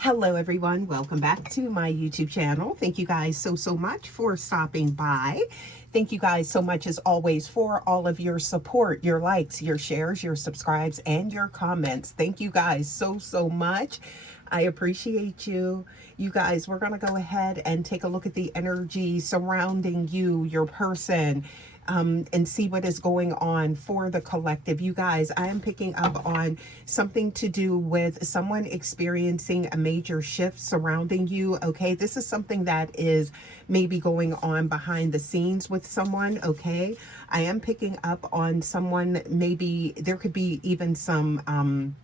Hello everyone, welcome back to my YouTube channel. Thank you guys so much for stopping by. Thank you guys so much as always for all of your support, your likes, your shares, your subscribes, and your comments. Thank you guys so much. I appreciate you. You guys, we're going to go ahead and take a look at the energy surrounding you, your person, and see what is going on for the collective. You guys, I am picking up on something to do with someone experiencing a major shift surrounding you. Okay, this is something that is maybe going on behind the scenes with someone. Okay, I am picking up on someone, maybe there could be even some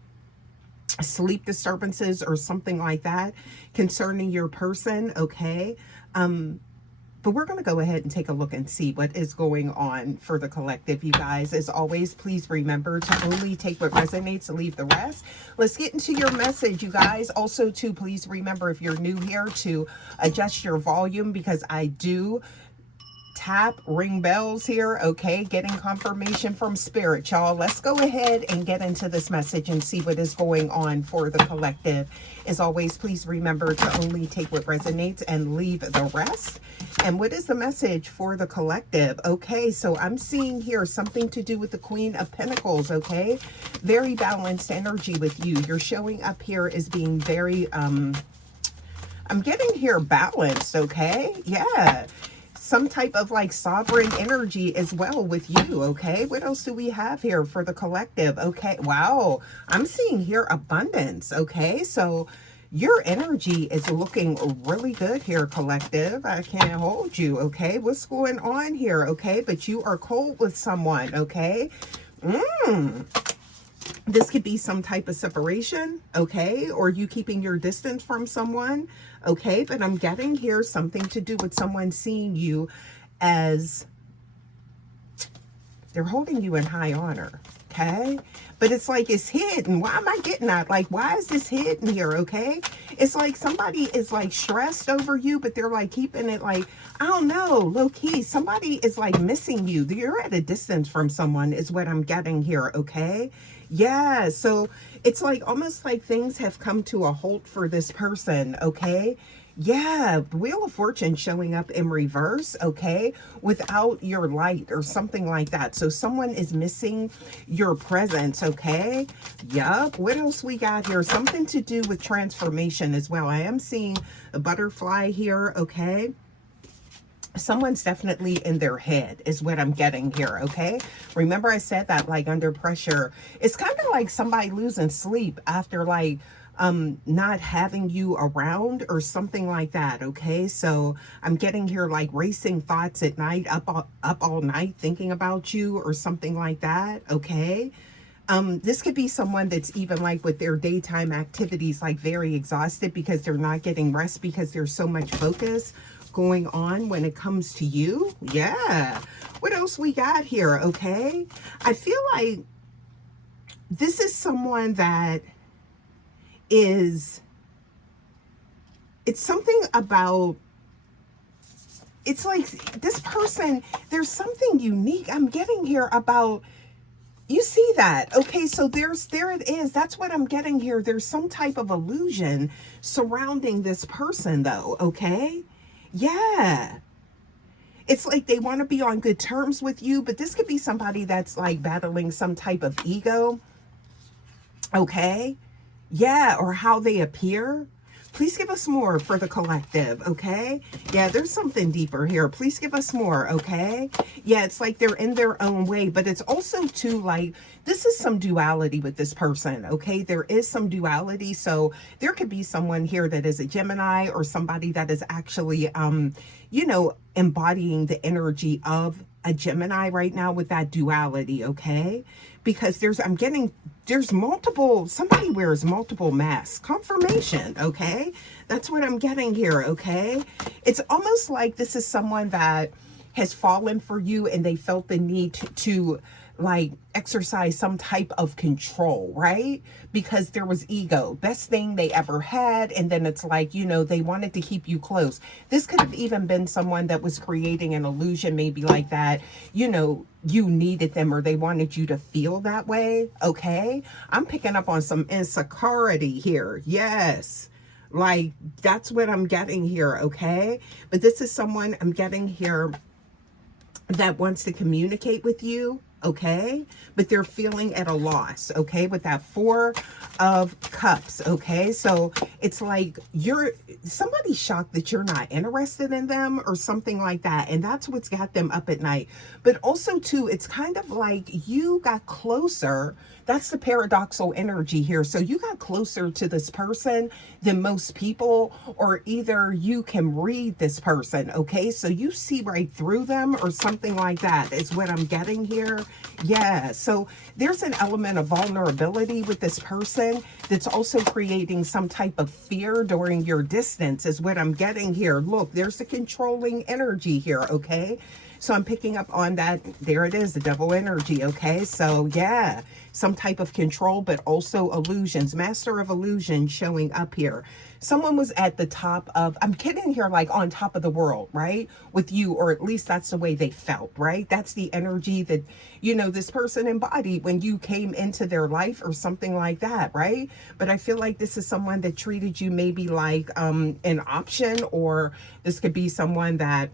sleep disturbances or something like that concerning your person. Okay, but we're going to go ahead and take a look and see what is going on for the collective. You guys, as always, please remember to only take what resonates and leave the rest. Let's get into your message, you guys. Also, too, please remember, if you're new here, to adjust your volume, because I do tap, ring bells here. Okay, getting confirmation from spirit, y'all. Let's go ahead and get into this message and see what is going on for the collective. As always, please remember to only take what resonates and leave the rest. And what is the message for the collective? Okay, so I'm seeing here something to do with the Queen of Pentacles. Okay, very balanced energy with you. You're showing up here as being very I'm getting here balanced. Okay, yeah, some type of like sovereign energy as well with you. Okay, what else do we have here for the collective? Okay, wow, I'm seeing here abundance. Okay, so your energy is looking really good here, collective. I can't hold you. Okay, what's going on here? Okay, but you are cold with someone. Okay, this could be some type of separation, okay, or you keeping your distance from someone, okay, but I'm getting here something to do with someone seeing you as they're holding you in high honor, okay, but it's like it's hidden. Why am I getting that? Like, why is this hidden here? Okay, it's like somebody is like stressed over you, but they're like keeping it like, I don't know, low key. Somebody is like missing you. You're at a distance from someone is what I'm getting here. Okay, yeah, so it's like almost like things have come to a halt for this person. Okay, yeah, Wheel of Fortune showing up in reverse, okay, without your light or something like that. So someone is missing your presence, okay? Yup. What else we got here? Something to do with transformation as well. I am seeing a butterfly here, okay? Someone's definitely in their head is what I'm getting here, okay? Remember I said that, like, under pressure. It's kind of like somebody losing sleep after, like, not having you around or something like that. Okay, so I'm getting here like racing thoughts at night, up all night thinking about you or something like that. Okay, this could be someone that's even like with their daytime activities like very exhausted because they're not getting rest because there's so much focus going on when it comes to you. Yeah, what else we got here? Okay, I feel like this is someone that is, it's something about, it's like this person, there's something unique I'm getting here about, you see that? Okay, so there it is. That's what I'm getting here. There's some type of illusion surrounding this person though. Okay, yeah, it's like they want to be on good terms with you, but this could be somebody that's like battling some type of ego. Okay, yeah, or how they appear. Please give us more for the collective, okay? Yeah, there's something deeper here. Please give us more, okay? Yeah, it's like they're in their own way, but it's also too like, this is some duality with this person, okay? There is some duality, so there could be someone here that is a Gemini or somebody that is actually, you know, embodying the energy of a Gemini right now with that duality, okay? Because I'm getting, there's multiple, somebody wears multiple masks. Confirmation, okay? That's what I'm getting here, okay? It's almost like this is someone that has fallen for you and they felt the need to like exercise some type of control, right? Because there was ego, best thing they ever had. And then it's like, you know, they wanted to keep you close. This could have even been someone that was creating an illusion, maybe like that, you know, you needed them or they wanted you to feel that way. Okay, I'm picking up on some insecurity here. Yes, Like, that's what I'm getting here, okay? But this is someone I'm getting here that wants to communicate with you, okay? But they're feeling at a loss, okay? With that Four of Cups, okay? So it's like somebody's shocked that you're not interested in them or something like that. And that's what's got them up at night. But also, too, it's kind of like you got closer. That's the paradoxical energy here. So you got closer to this person than most people, or either you can read this person, okay? So you see right through them or something like that is what I'm getting here. Yeah, so there's an element of vulnerability with this person that's also creating some type of fear during your distance is what I'm getting here. Look, there's a controlling energy here, okay? So I'm picking up on that. There it is, the devil energy, okay? So yeah, some type of control, but also illusions. Master of illusion showing up here. Someone was at the top of, I'm kidding here, like on top of the world, right? With you, or at least that's the way they felt, right? That's the energy that, you know, this person embodied when you came into their life or something like that, right? But I feel like this is someone that treated you maybe like an option, or this could be someone that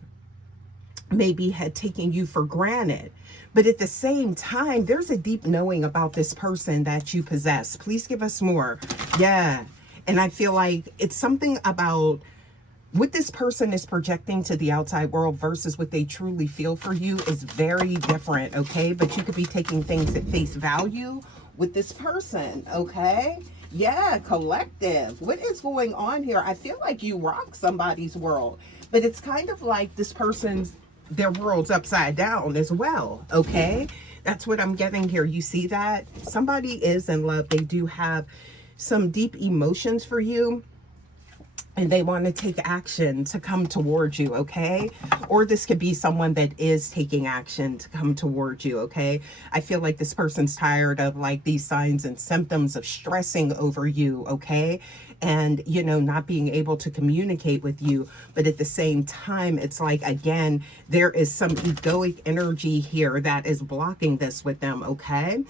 maybe had taken you for granted. But at the same time, there's a deep knowing about this person that you possess. Please give us more. Yeah. And I feel like it's something about what this person is projecting to the outside world versus what they truly feel for you is very different, okay? But you could be taking things at face value with this person, okay? Yeah, collective. What is going on here? I feel like you rock somebody's world, but it's kind of like this person's, their world's upside down as well, okay? That's what I'm getting here. You see that? Somebody is in love. They do have some deep emotions for you, and they want to take action to come towards you, okay? Or this could be someone that is taking action to come towards you, okay? I feel like this person's tired of like these signs and symptoms of stressing over you, okay? And, you know, not being able to communicate with you. But at the same time, it's like, again, there is some egoic energy here that is blocking this with them, okay?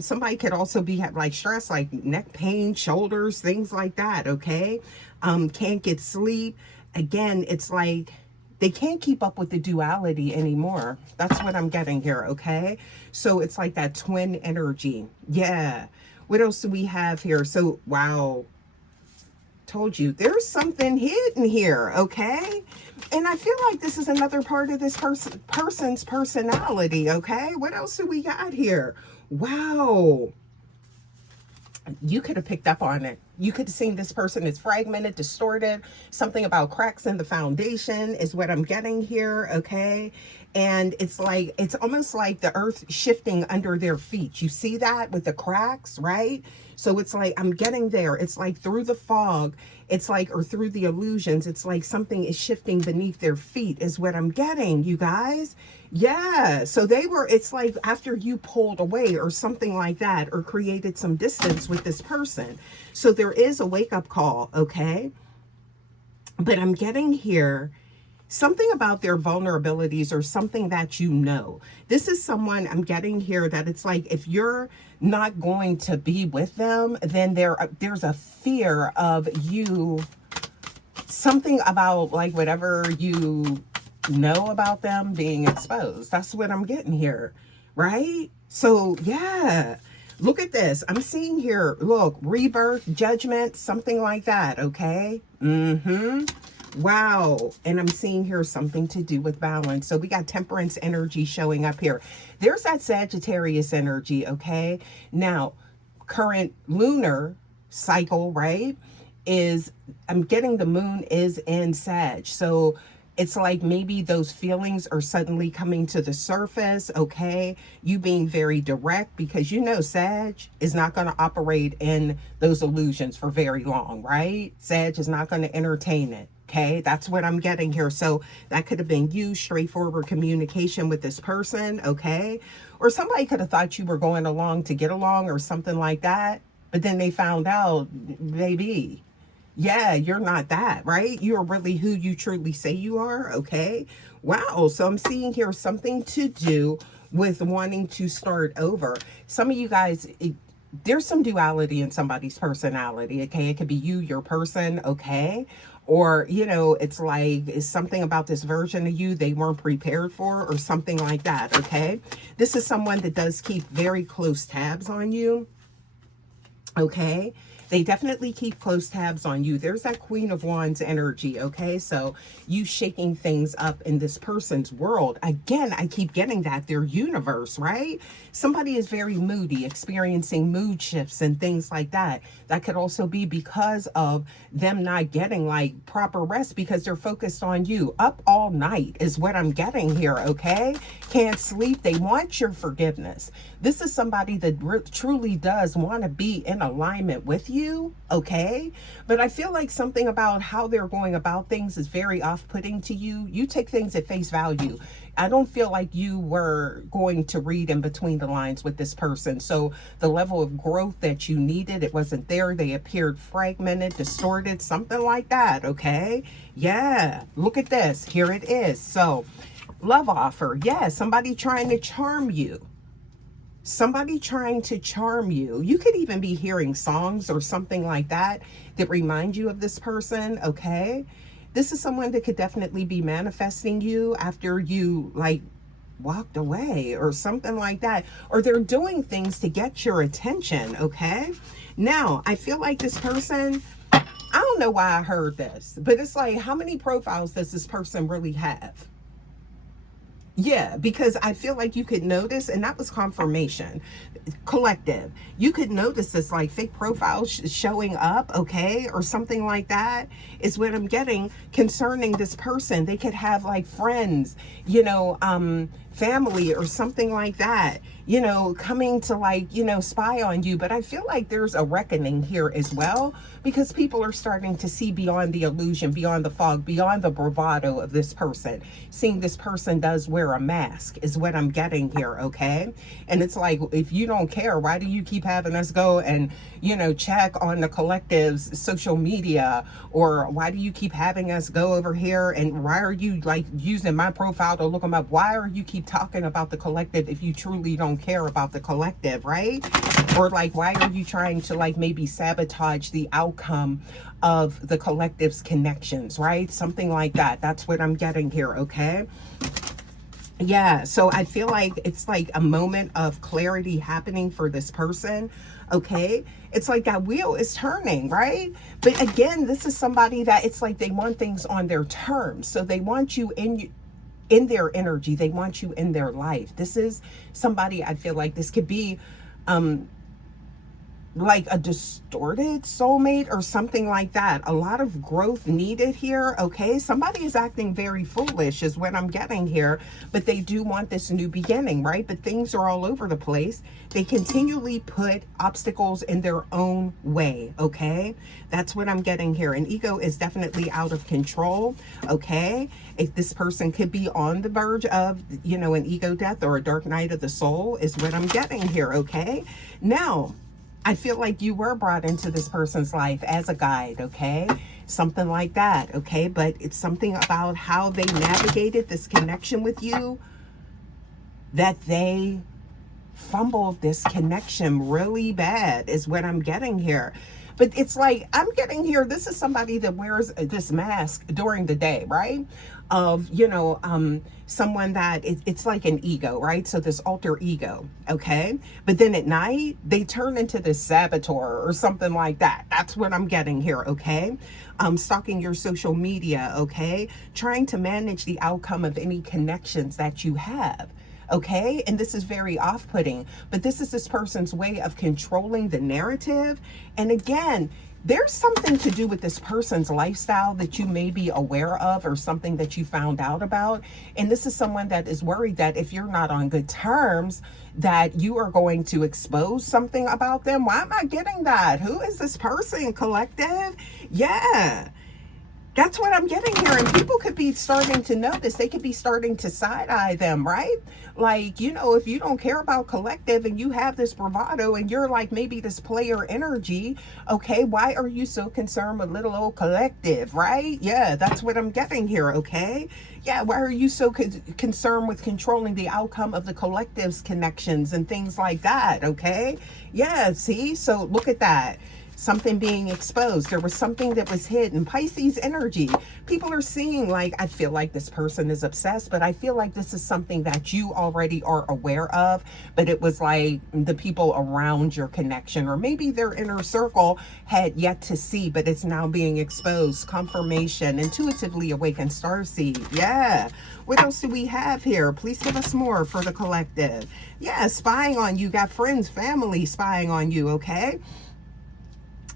Somebody could also be like stress, like neck pain, shoulders, things like that, okay? Can't get sleep. Again, it's like they can't keep up with the duality anymore. That's what I'm getting here, okay? So it's like that twin energy. Yeah. What else do we have here? So, wow. Told you, there's something hidden here, okay? And I feel like this is another part of this person's personality, okay? What else do we got here? Wow. You could have picked up on it. You could have seen this person is fragmented, distorted. Something about cracks in the foundation is what I'm getting here, okay? And it's like, it's almost like the earth shifting under their feet. You see that with the cracks, right? So it's like, I'm getting there. It's like through the fog, it's like, or through the illusions, it's like something is shifting beneath their feet is what I'm getting, you guys. Yeah, so they were, it's like after you pulled away or something like that, or created some distance with this person. So there is a wake-up call, okay? But I'm getting here something about their vulnerabilities or something that you know. This is someone I'm getting here that it's like if you're not going to be with them, then there's a fear of you, something about like whatever you know about them being exposed. That's what I'm getting here, right? So yeah, look at this. I'm seeing here, look, rebirth, judgment, something like that, okay? Wow. And I'm seeing here something to do with balance. So we got temperance energy showing up here. There's that Sagittarius energy, okay? Now, current lunar cycle, right, is, I'm getting the moon is in Sag. So it's like maybe those feelings are suddenly coming to the surface, okay? You being very direct, because you know Sag is not going to operate in those illusions for very long, right? Sag is not going to entertain it, okay? That's what I'm getting here. So that could have been you, straightforward communication with this person, okay? Or somebody could have thought you were going along to get along or something like that, but then they found out, baby, yeah, you're not that, right? You're really who you truly say you are, okay? Wow, so I'm seeing here something to do with wanting to start over. Some of you guys, there's some duality in somebody's personality, okay? It could be you, your person, okay? Or, it's like it's something about this version of you they weren't prepared for or something like that, okay? This is someone that does keep very close tabs on you, okay? They definitely keep close tabs on you. There's that Queen of Wands energy, okay? So you shaking things up in this person's world. Again, I keep getting that. Their universe, right? Somebody is very moody, experiencing mood shifts and things like that. That could also be because of them not getting like proper rest because they're focused on you. Up all night is what I'm getting here, okay? Can't sleep. They want your forgiveness. This is somebody that truly does want to be in alignment with you, okay? But I feel like something about how they're going about things is very off-putting to you. You take things at face value. I don't feel like you were going to read in between the lines with this person. So the level of growth that you needed, it wasn't there. They appeared fragmented, distorted, something like that, okay? Yeah, look at this. Here it is. So love offer. Yeah, somebody trying to charm you. Somebody trying to charm you. You could even be hearing songs or something like that that remind you of this person, okay? This is someone that could definitely be manifesting you after you like walked away or something like that. Or they're doing things to get your attention, okay? Now, I feel like this person, I don't know why I heard this, but it's like, how many profiles does this person really have? Yeah, because I feel like you could notice, and that was confirmation, collective. You could notice this like fake profile showing up, okay, or something like that is what I'm getting concerning this person. They could have like friends, family or something like that, coming to like, spy on you. But I feel like there's a reckoning here as well, because people are starting to see beyond the illusion, beyond the fog, beyond the bravado of this person. Seeing this person does wear a mask is what I'm getting here, okay? And it's like, if you don't care, why do you keep having us go and, check on the collective's social media? Or why do you keep having us go over here, and why are you like using my profile to look them up? Why are you keep talking about the collective if you truly don't care about the collective, right? Or like, why are you trying to like maybe sabotage the outcome of the collective's connections, right? Something like that. That's what I'm getting here, okay? Yeah, so I feel like it's like a moment of clarity happening for this person, okay? It's like that wheel is turning, right? But again, this is somebody that it's like they want things on their terms. So they want you in their energy. They want you in their life. This is somebody, I feel like this could be like a distorted soulmate or something like that. A lot of growth needed here, okay? Somebody is acting very foolish is what I'm getting here, but they do want this new beginning, right? But things are all over the place. They continually put obstacles in their own way, okay? That's what I'm getting here. An ego is definitely out of control, okay? If this person could be on the verge of, an ego death or a dark night of the soul is what I'm getting here, okay? Now, I feel like you were brought into this person's life as a guide, okay? Something like that, okay? But it's something about how they navigated this connection with you that they fumbled this connection really bad is what I'm getting here. But it's like, I'm getting here, this is somebody that wears this mask during the day, right? Of, someone that it's like an ego, right? So this alter ego, okay? But then at night, they turn into this saboteur or something like that. That's what I'm getting here, okay? Stalking your social media, okay? Trying to manage the outcome of any connections that you have. Okay, and this is very off-putting, but this is this person's way of controlling the narrative. And again, there's something to do with this person's lifestyle that you may be aware of, or something that you found out about. And this is someone that is worried that if you're not on good terms, that you are going to expose something about them. Why am I getting that? Who is this person, collective? Yeah. That's what I'm getting here. And people could be starting to notice. They could be starting to side-eye them, right? Like, you know, if you don't care about collective and you have this bravado and you're like maybe this player energy, okay, why are you so concerned with little old collective, right? Yeah, that's what I'm getting here, okay? Yeah, why are you so concerned with controlling the outcome of the collective's connections and things like that, okay? Yeah, see? So look at that. Something being exposed. There was something that was hidden. Pisces energy. People are seeing, like, I feel like this person is obsessed, but I feel like this is something that you already are aware of, but it was like the people around your connection, or maybe their inner circle had yet to see, but it's now being exposed. Confirmation. Intuitively awakened starseed. Yeah. What else do we have here? Please give us more for the collective. Yeah, spying on you. Got friends, family spying on you, okay?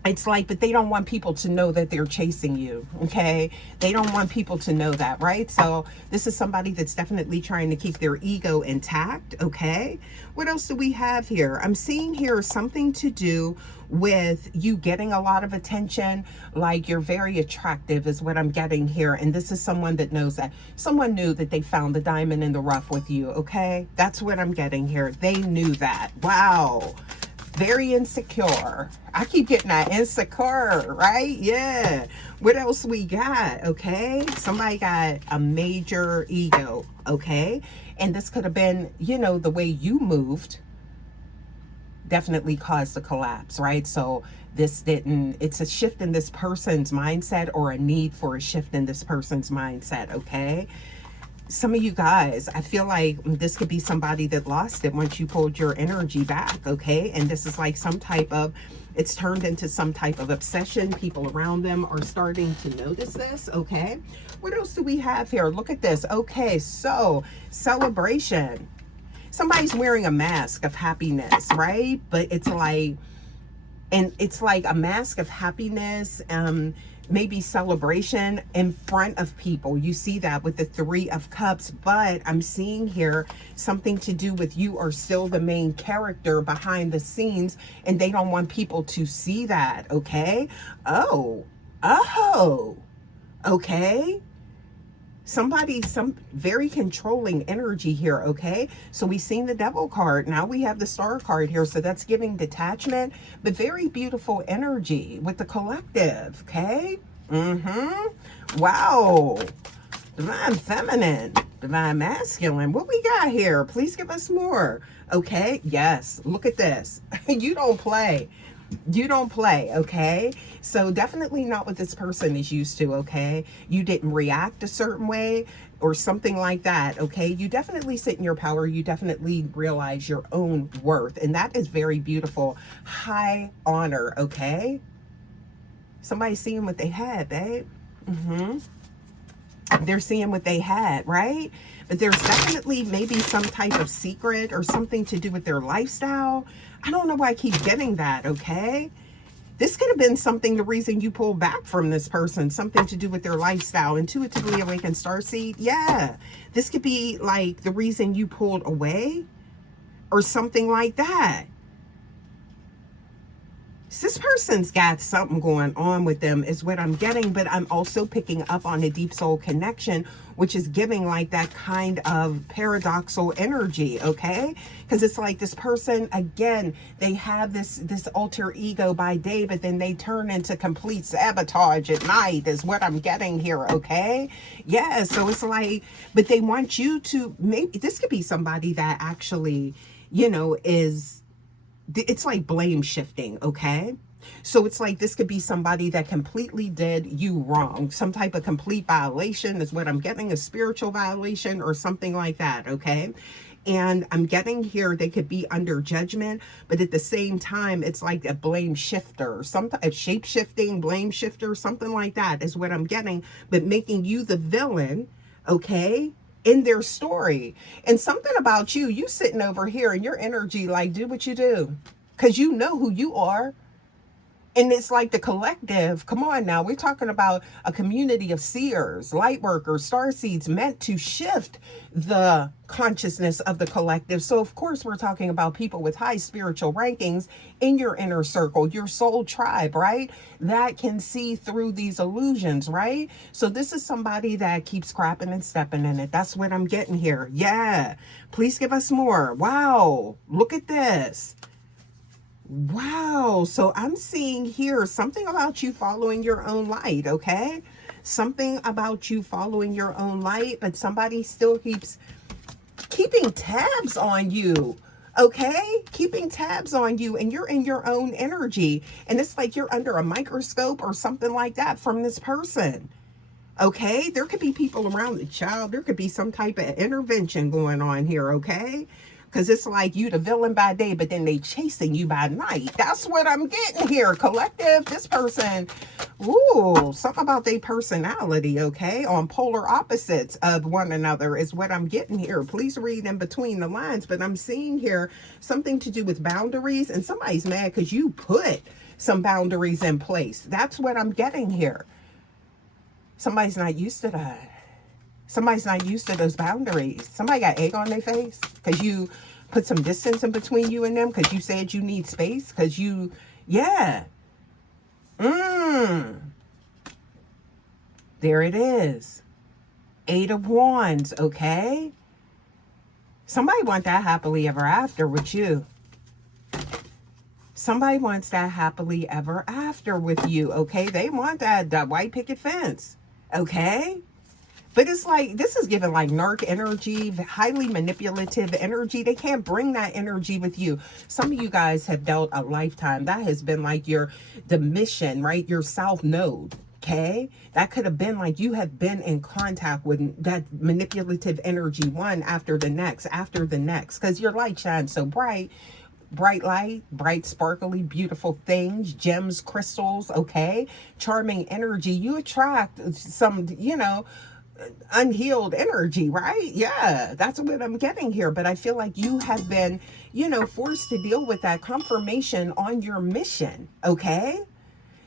It's like, but they don't want people to know that they're chasing you, okay? They don't want people to know that, right? So this is somebody that's definitely trying to keep their ego intact, okay? What else do we have here? I'm seeing here something to do with you getting a lot of attention, like you're very attractive is what I'm getting here. And this is someone that knows that. Someone knew that they found the diamond in the rough with you, okay? That's what I'm getting here. They knew that. Wow. Very insecure. I keep getting that insecure, right? Yeah. What else we got? Okay. Somebody got a major ego. Okay. And this could have been, you know, the way you moved definitely caused the collapse, right? So this didn't, it's a shift in this person's mindset, or a need for a shift in this person's mindset. Okay. Some of you guys, I feel like this could be somebody that lost it once you pulled your energy back, okay? And this is like some type of, it's turned into some type of obsession. People around them are starting to notice this, okay? What else do we have here? Look at this. Okay, so celebration. Somebody's wearing a mask of happiness, right? But it's like, and it's like a mask of happiness, maybe celebration in front of people. You see that with the Three of Cups, but I'm seeing here something to do with you are still the main character behind the scenes, and they don't want people to see that, okay? Oh, okay. Somebody, some very controlling energy here, okay? So we've seen the Devil card. Now we have the Star card here. So that's giving detachment, but very beautiful energy with the collective, okay? Wow. Divine feminine, divine masculine. What we got here? Please give us more. Okay, yes. Look at this. You don't play. You don't play, okay? So definitely not what this person is used to, okay? You didn't react a certain way or something like that, okay? You definitely sit in your power. You definitely realize your own worth. And that is very beautiful. High honor, okay? Somebody's seeing what they had, babe. They're seeing what they had, right? But there's definitely maybe some type of secret or something to do with their lifestyle. I don't know why I keep getting that, okay? This could have been something, the reason you pulled back from this person, something to do with their lifestyle. Intuitively awakened starseed. Yeah. This could be like the reason you pulled away or something like that. This person's got something going on with them is what I'm getting, but I'm also picking up on a deep soul connection, which is giving like that kind of paradoxal energy, okay? Because it's like this person, again, they have this alter ego by day, but then they turn into complete sabotage at night is what I'm getting here, okay? Yeah, so it's like, but they want you to, maybe this could be somebody that actually, you know, it's like blame shifting, okay? So it's like this could be somebody that completely did you wrong. Some type of complete violation is what I'm getting, a spiritual violation or something like that, okay? And I'm getting here, they could be under judgment, but at the same time, it's like a blame shifter, a shape shifting, blame shifter, something like that is what I'm getting, but making you the villain, okay? In their story. And something about you sitting over here and your energy, like, do what you do, because you know who you are. And it's like the collective, come on now, we're talking about a community of seers, light workers, star seeds meant to shift the consciousness of the collective. So, of course, we're talking about people with high spiritual rankings in your inner circle, your soul tribe, right? That can see through these illusions, right? So, this is somebody that keeps crapping and stepping in it. That's what I'm getting here. Yeah. Please give us more. Wow. Look at this. Wow. So I'm seeing here something about you following your own light, okay? Something about you following your own light, but somebody still keeps keeping tabs on you, okay? Keeping tabs on you, and you're in your own energy. And it's like you're under a microscope or something like that from this person. Okay, there could be people around the child. There could be some type of intervention going on here, okay? Because it's like you the villain by day, but then they chasing you by night. That's what I'm getting here, collective. This person, ooh, something about their personality, okay? On polar opposites of one another is what I'm getting here. Please read in between the lines, but I'm seeing here something to do with boundaries, and somebody's mad because you put some boundaries in place. That's what I'm getting here. Somebody's not used to that. Somebody's not used to those boundaries. Somebody got egg on their face because you put some distance in between you and them because you said you need space because you, yeah. There it is. 8 of Wands, okay? Somebody want that happily ever after with you. Somebody wants that happily ever after with you, okay? They want that white picket fence, okay? But it's like, this is giving like narc energy, highly manipulative energy. They can't bring that energy with you. Some of you guys have dealt a lifetime. That has been like the mission, right? Your south node, okay? That could have been like you have been in contact with that manipulative energy one after the next, because your light shines so bright. Bright light, bright, sparkly, beautiful things, gems, crystals, okay? Charming energy. You attract some, unhealed energy, right? Yeah, that's what I'm getting here. But I feel like you have been, forced to deal with that confirmation on your mission, okay?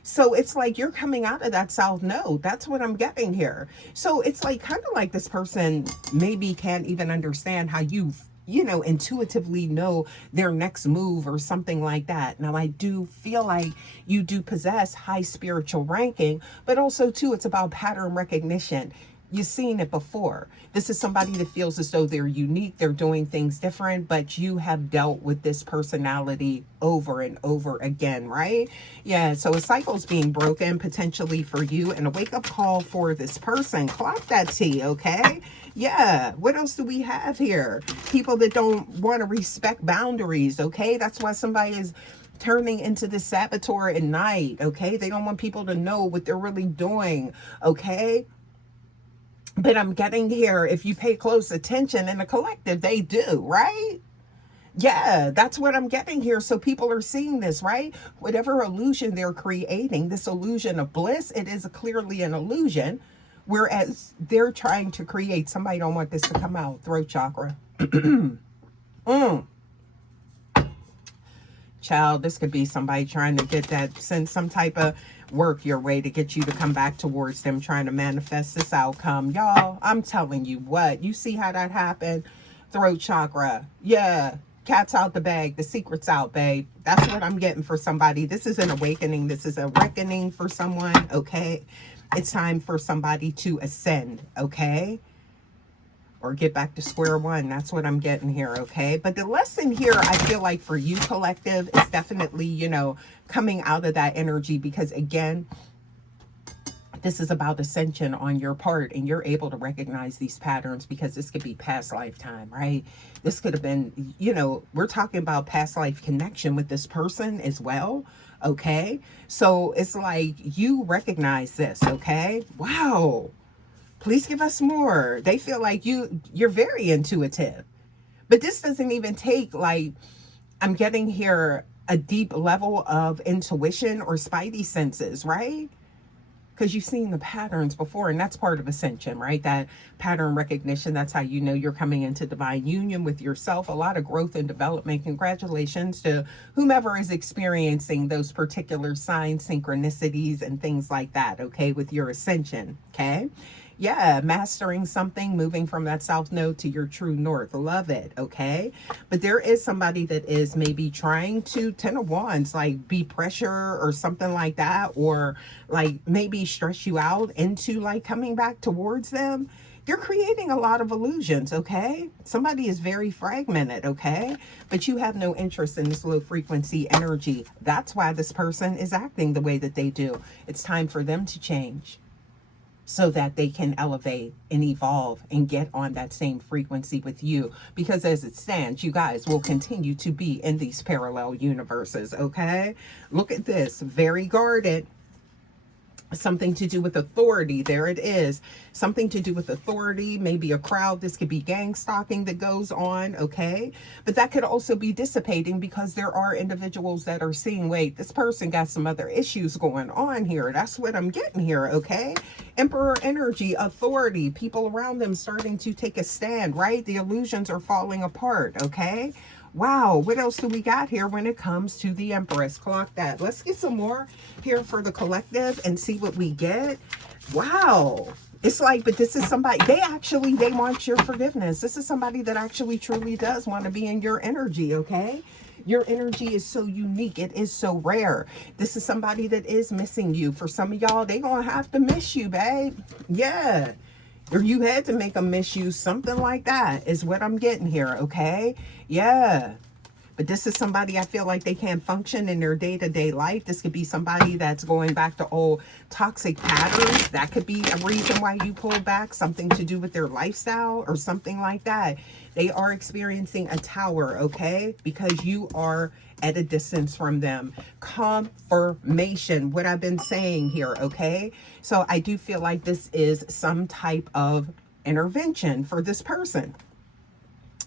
So it's like you're coming out of that south node. That's what I'm getting here. So it's like kind of like this person maybe can't even understand how you intuitively know their next move or something like that. Now, I do feel like you do possess high spiritual ranking, but also too, it's about pattern recognition. You've seen it before. This is somebody that feels as though they're unique, they're doing things different, but you have dealt with this personality over and over again, right? Yeah, so a cycle's being broken potentially for you, and a wake-up call for this person. Clock that tea, okay? Yeah, what else do we have here? People that don't want to respect boundaries, okay? That's why somebody is turning into the saboteur at night, okay? They don't want people to know what they're really doing, okay? But I'm getting here, if you pay close attention in the collective, they do, right? Yeah, that's what I'm getting here. So people are seeing this, right? Whatever illusion they're creating, this illusion of bliss, it is clearly an illusion. Whereas they're trying to create, somebody don't want this to come out, throat chakra. Child, this could be somebody trying to get that, send some type of work your way to get you to come back towards them, trying to manifest this outcome. Y'all, I'm telling you what, you see how that happened? Throat chakra. Yeah, cat's out the bag, the secret's out, babe. That's what I'm getting for somebody. This is an awakening. This is a reckoning for someone, okay? It's time for somebody to ascend, okay? Or get back to square one. That's what I'm getting here, okay? But the lesson here, I feel like for you, collective, is definitely, coming out of that energy, because again, this is about ascension on your part, and you're able to recognize these patterns, because this could be past lifetime, right? This could have been, we're talking about past life connection with this person as well, okay? So it's like you recognize this, okay? Wow. Please give us more. They feel like you're very intuitive. But this doesn't even take, like, I'm getting here, a deep level of intuition or spidey senses, right? because you've seen the patterns before, and that's part of ascension, right? That pattern recognition. That's how you know you're coming into divine union with yourself. A lot of growth and development. Congratulations to whomever is experiencing those particular signs, synchronicities, and things like that, okay, with your ascension, okay? Yeah, mastering something, moving from that south node to your true north. Love it, okay? But there is somebody that is maybe trying to, 10 of wands, like be pressure or something like that, or like maybe stress you out into like coming back towards them. They're creating a lot of illusions, okay? Somebody is very fragmented, okay? But you have no interest in this low frequency energy. That's why this person is acting the way that they do. It's time for them to change, so that they can elevate and evolve and get on that same frequency with you. Because as it stands, you guys will continue to be in these parallel universes, okay? Look at this, very guarded. Something to do with authority. There it is. Something to do with authority, maybe a crowd. This could be gang stalking that goes on, okay? But that could also be dissipating because there are individuals that are seeing, wait, this person got some other issues going on here. That's what I'm getting here, okay? Emperor energy, authority, people around them starting to take a stand, right? The illusions are falling apart, okay? Wow, what else do we got here when it comes to the Empress? Clock that. Let's get some more here for the collective and see what we get. Wow. It's like, but this is somebody, they want your forgiveness. This is somebody that actually truly does want to be in your energy, okay? Your energy is so unique. It is so rare. This is somebody that is missing you. For some of y'all, they gonna have to miss you, babe. Yeah. Or you had to make them miss you. Something like that is what I'm getting here, okay? Yeah. But this is somebody I feel like they can't function in their day-to-day life. This could be somebody that's going back to old toxic patterns. That could be a reason why you pull back. Something to do with their lifestyle or something like that. They are experiencing a tower, okay? Because you are at a distance from them. Confirmation, what I've been saying here, okay? So I do feel like this is some type of intervention for this person.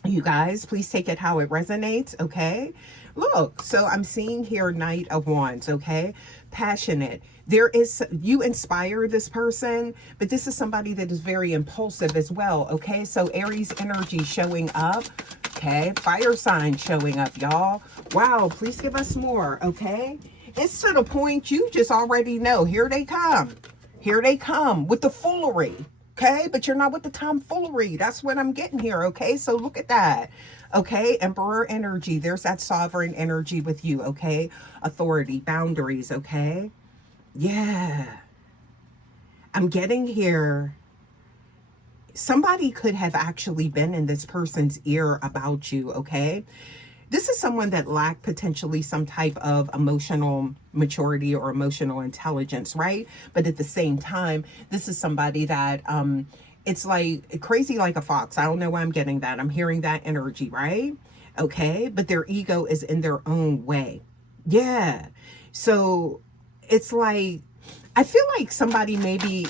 You guys, please take it how it resonates, okay? Look, so I'm seeing here Knight of Wands, okay? Passionate. There is, you inspire this person, but this is somebody that is very impulsive as well, okay? So Aries energy showing up, okay? Fire sign showing up, y'all. Wow, please give us more, okay? It's to the point you just already know. Here they come. Here they come with the foolery. Okay, but you're not with the tomfoolery. That's what I'm getting here, okay? So look at that, okay? Emperor energy. There's that sovereign energy with you, okay? Authority, boundaries, okay? Yeah. I'm getting here. Somebody could have actually been in this person's ear about you, okay? This is someone that lacked potentially some type of emotional maturity or emotional intelligence, right? But at the same time, this is somebody that it's like crazy like a fox. I don't know why I'm getting that. I'm hearing that energy, right? Okay, but their ego is in their own way. Yeah. So it's like, I feel like somebody maybe,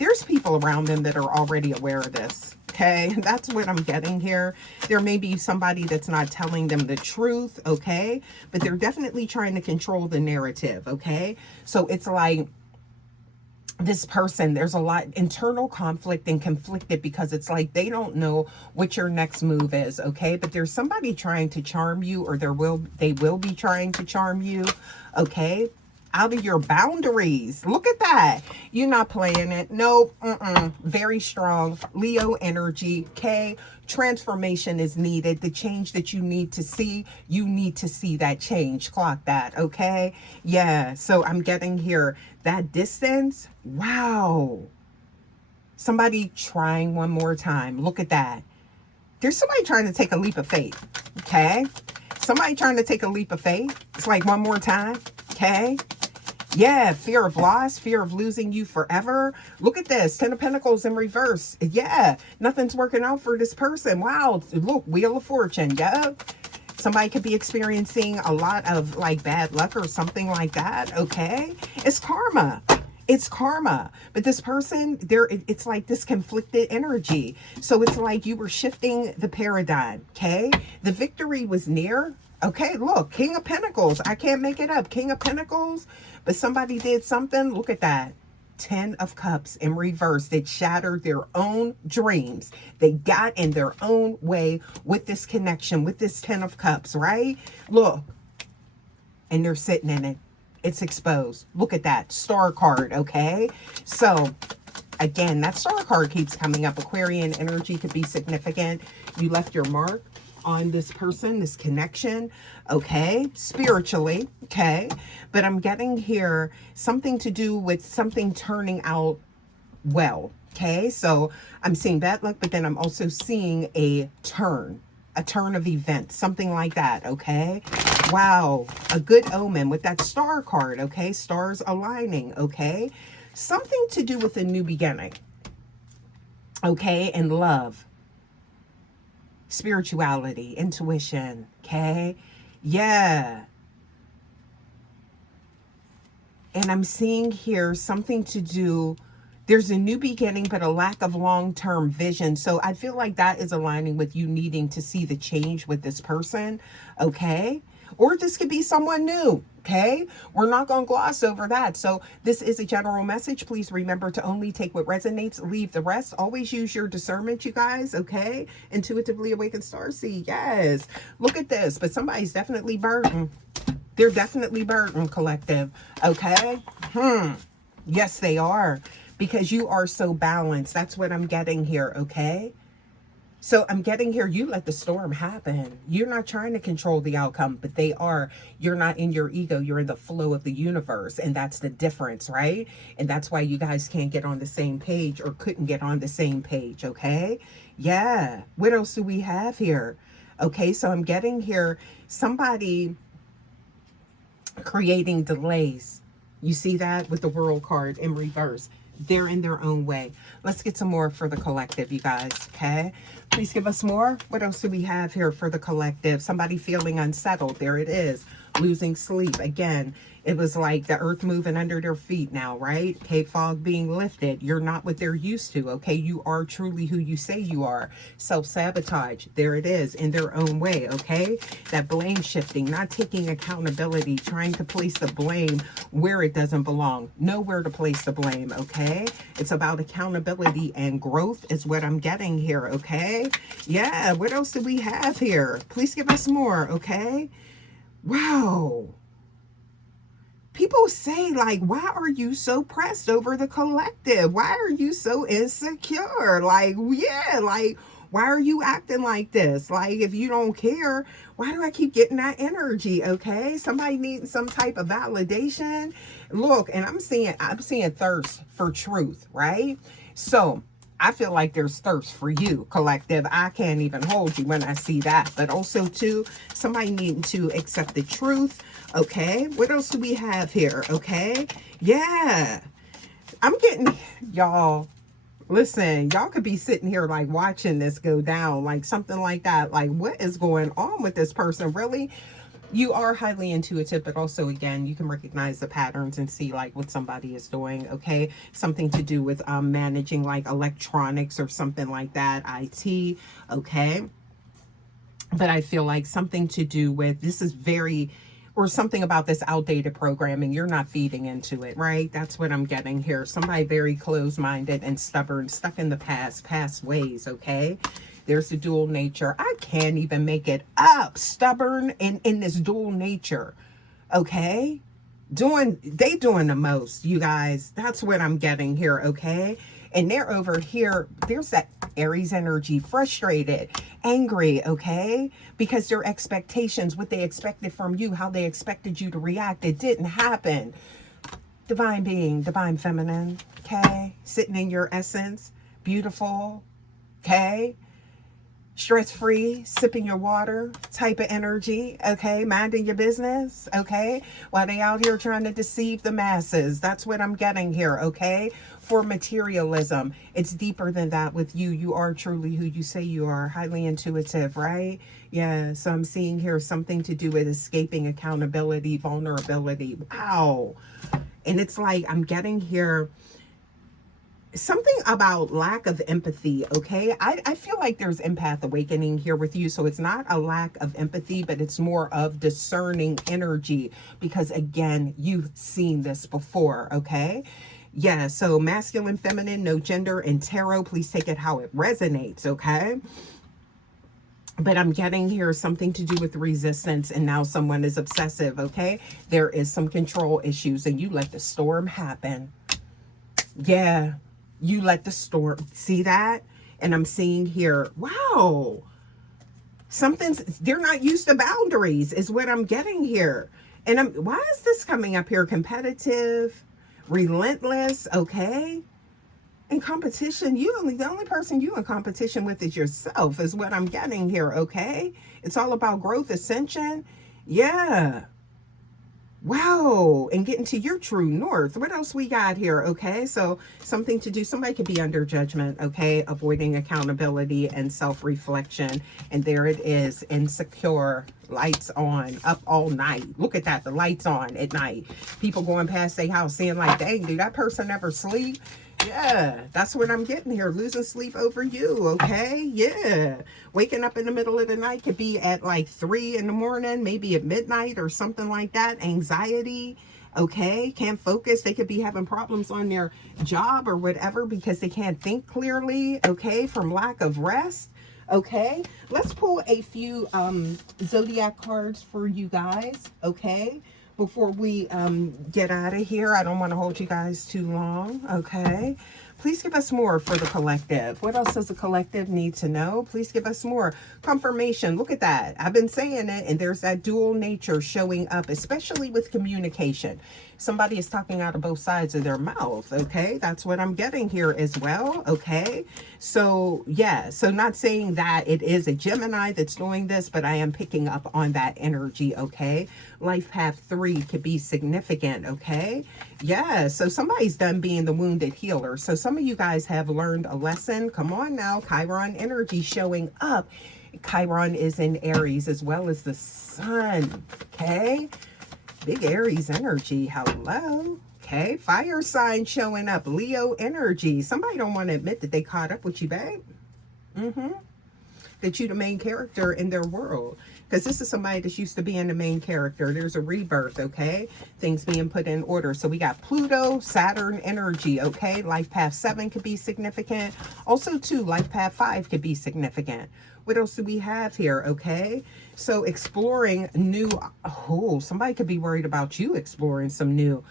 there's people around them that are already aware of this. Okay, that's what I'm getting here. There may be somebody that's not telling them the truth, okay? But they're definitely trying to control the narrative, okay? So it's like this person, there's a lot internal conflict and conflicted because it's like they don't know what your next move is, okay? But there's somebody trying to charm you, or they will be trying to charm you, okay? Out of your boundaries. Look at that. You're not playing it. Nope. Very strong. Leo energy. Okay. Transformation is needed. The change that you need to see that change. Clock that. Okay. Yeah. So I'm getting here that distance. Wow. Somebody trying one more time. Look at that. There's somebody trying to take a leap of faith. Okay. Somebody trying to take a leap of faith. It's like one more time. Okay. Yeah, fear of loss, fear of losing you forever. Look at this, 10 of Pentacles in reverse. Yeah, nothing's working out for this person. Wow, look, Wheel of Fortune. Yeah, somebody could be experiencing a lot of like bad luck or something like that. Okay, it's karma. It's karma. But this person, it's like this conflicted energy. So it's like you were shifting the paradigm. Okay, the victory was near. Okay, look, King of Pentacles. I can't make it up. King of Pentacles. But somebody did something. Look at that. Ten of Cups in reverse that shattered their own dreams. They got in their own way with this connection, with this Ten of Cups, right? Look, and they're sitting in it. It's exposed. Look at that Star card, okay? So, again, that Star card keeps coming up. Aquarian energy could be significant. You left your mark on this person, this connection, okay, spiritually, okay, but I'm getting here something to do with something turning out well, okay, so I'm seeing bad luck, but then I'm also seeing a turn of events, something like that, okay. Wow, a good omen with that Star card, okay, stars aligning, okay, something to do with a new beginning, okay, and love, spirituality, intuition, okay? Yeah. And I'm seeing here something to do, there's a new beginning, but a lack of long-term vision. So I feel like that is aligning with you needing to see the change with this person, okay? Or this could be someone new, okay? We're not going to gloss over that. So this is a general message. Please remember to only take what resonates, leave the rest. Always use your discernment, you guys, okay? Intuitively awakened starseed, yes. Look at this, but somebody's definitely burdened. They're definitely burdened, collective, okay? Yes, they are, because you are so balanced. That's what I'm getting here, okay? So I'm getting here, you let the storm happen. You're not trying to control the outcome, but they are. You're not in your ego. You're in the flow of the universe. And that's the difference, right? And that's why you guys can't get on the same page or couldn't get on the same page, okay? Yeah. What else do we have here? Okay, so I'm getting here somebody creating delays. You see that with the World card in reverse. They're in their own way. Let's get some more for the collective, you guys, okay? Please give us more. What else do we have here for the collective? Somebody feeling unsettled. There it is. Losing sleep. Again, it was like the earth moving under their feet now, right? Okay, fog being lifted. You're not what they're used to, okay? You are truly who you say you are. Self-sabotage. There it is, in their own way, okay? That blame shifting, not taking accountability, trying to place the blame where it doesn't belong. Nowhere to place the blame, okay? It's about accountability and growth is what I'm getting here, okay? Yeah, what else do we have here? Please give us more, okay? Wow. People say, like, why are you so pressed over the collective? Why are you so insecure? Like, yeah, like, why are you acting like this? Like, if you don't care, why do I keep getting that energy? Okay, somebody needs some type of validation. Look, and I'm seeing thirst for truth, right? So I feel like there's thirst for you, collective. I can't even hold you when I see that. But also, too, somebody needing to accept the truth. Okay, what else do we have here? Okay, yeah. I'm getting, y'all, listen, y'all could be sitting here like watching this go down, like something like that. Like, what is going on with this person? Really? You are highly intuitive, but also, again, you can recognize the patterns and see like what somebody is doing, okay? Something to do with managing like electronics or something like that, IT, okay? But I feel like something to do with, this is very, or something about this outdated programming, you're not feeding into it, right? That's what I'm getting here. Somebody very closed-minded and stubborn, stuck in the past ways, okay? There's the dual nature. I can't even make it up. Stubborn and in this dual nature. Okay? They doing the most, you guys. That's what I'm getting here, okay? And they're over here. There's that Aries energy. Frustrated, angry, okay? Because their expectations, what they expected from you, how they expected you to react, it didn't happen. Divine being, divine feminine, okay? Sitting in your essence. Beautiful, okay? Stress-free, sipping your water type of energy, okay? Minding your business, okay? While they out here trying to deceive the masses. That's what I'm getting here, okay? For materialism. It's deeper than that with you. You are truly who you say you are. Highly intuitive, right? Yeah, so I'm seeing here something to do with escaping accountability, vulnerability. Wow. And it's like I'm getting here something about lack of empathy, okay? I feel like there's empath awakening here with you. So it's not a lack of empathy, but it's more of discerning energy. Because again, you've seen this before, okay? Yeah, so masculine, feminine, no gender, and tarot, please take it how it resonates, okay? But I'm getting here something to do with resistance, and now someone is obsessive, okay? There is some control issues, and you let the storm happen. Yeah, you let the storm, see that? And I'm seeing here, wow, they're not used to boundaries is what I'm getting here. And why is this coming up here? Competitive, relentless, okay? In competition, the only person you in competition with is yourself, is what I'm getting here, okay? It's all about growth, ascension. Yeah. Wow, and getting to your true north. What else we got here? Okay, so something to do. Somebody could be under judgment, okay? Avoiding accountability and self-reflection. And there it is, insecure, lights on, up all night. Look at that, the lights on at night. People going past their house saying like, dang, did that person ever sleep? Yeah, that's what I'm getting here. Losing sleep over you, okay? Yeah. Waking up in the middle of the night could be at like 3 in the morning, maybe at midnight or something like that. Anxiety, okay? Can't focus. They could be having problems on their job or whatever because they can't think clearly, okay? From lack of rest. Okay, let's pull a few zodiac cards for you guys, okay? Before we get out of here. I don't want to hold you guys too long, okay? Please give us more for the collective. What else does the collective need to know? Please give us more confirmation. Look at that. I've been saying it, and there's that dual nature showing up, especially with communication. Somebody is talking out of both sides of their mouth, okay? That's what I'm getting here as well, okay? So, yeah, so not saying that it is a Gemini that's doing this, but I am picking up on that energy, okay? Life path 3 could be significant, okay? Yeah, so somebody's done being the wounded healer. So some of you guys have learned a lesson. Come on now, Chiron energy showing up. Chiron is in Aries as well as the sun, okay? Big Aries energy, hello. Okay, fire sign showing up, Leo energy. Somebody don't want to admit that they caught up with you, babe. That you the main character in their world. Because this is somebody that's used to being the main character. There's a rebirth, okay? Things being put in order. So we got Pluto, Saturn energy, okay? Life path 7 could be significant. Also, too, life path 5 could be significant. What else do we have here, okay? So exploring new, oh, somebody could be worried about you exploring some new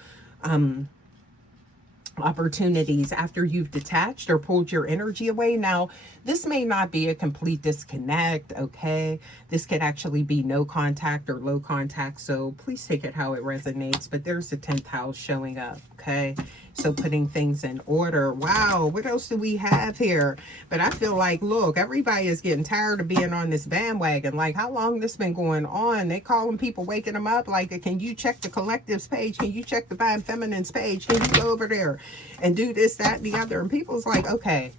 opportunities after you've detached or pulled your energy away. Now, this may not be a complete disconnect, okay? This could actually be no contact or low contact, so please take it how it resonates. But there's the 10th house showing up, okay? So putting things in order. Wow, what else do we have here? But I feel like, look, everybody is getting tired of being on this bandwagon. Like, how long this been going on? They calling people, waking them up. Like, can you check the collective's page? Can you check the Divine Feminine's page? Can you go over there and do this, that, and the other? And people's like, okay,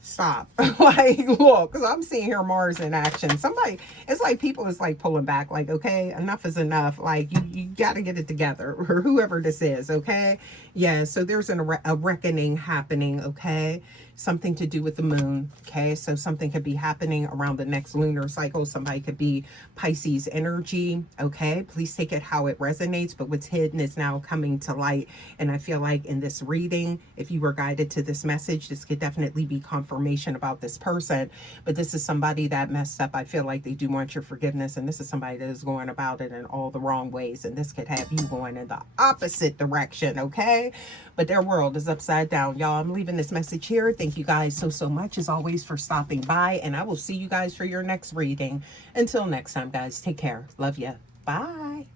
stop. Like, look, because I'm seeing here Mars in action. Somebody, it's like people is like pulling back, like, okay, enough is enough. Like, you got to get it together, or whoever this is, okay? Yeah, so there's a reckoning happening, okay? Something to do with the moon, okay? So something could be happening around the next lunar cycle. Somebody could be Pisces energy, okay? Please take it how it resonates, but what's hidden is now coming to light. And I feel like in this reading, if you were guided to this message, this could definitely be confirmation about this person. But this is somebody that messed up. I feel like they do want your forgiveness, and this is somebody that is going about it in all the wrong ways, and this could have you going in the opposite direction, okay? But their world is upside down, y'all. I'm leaving this message here. Thank you guys so much as always for stopping by, and I will see you guys for your next reading. Until next time, guys, take care. Love ya. Bye.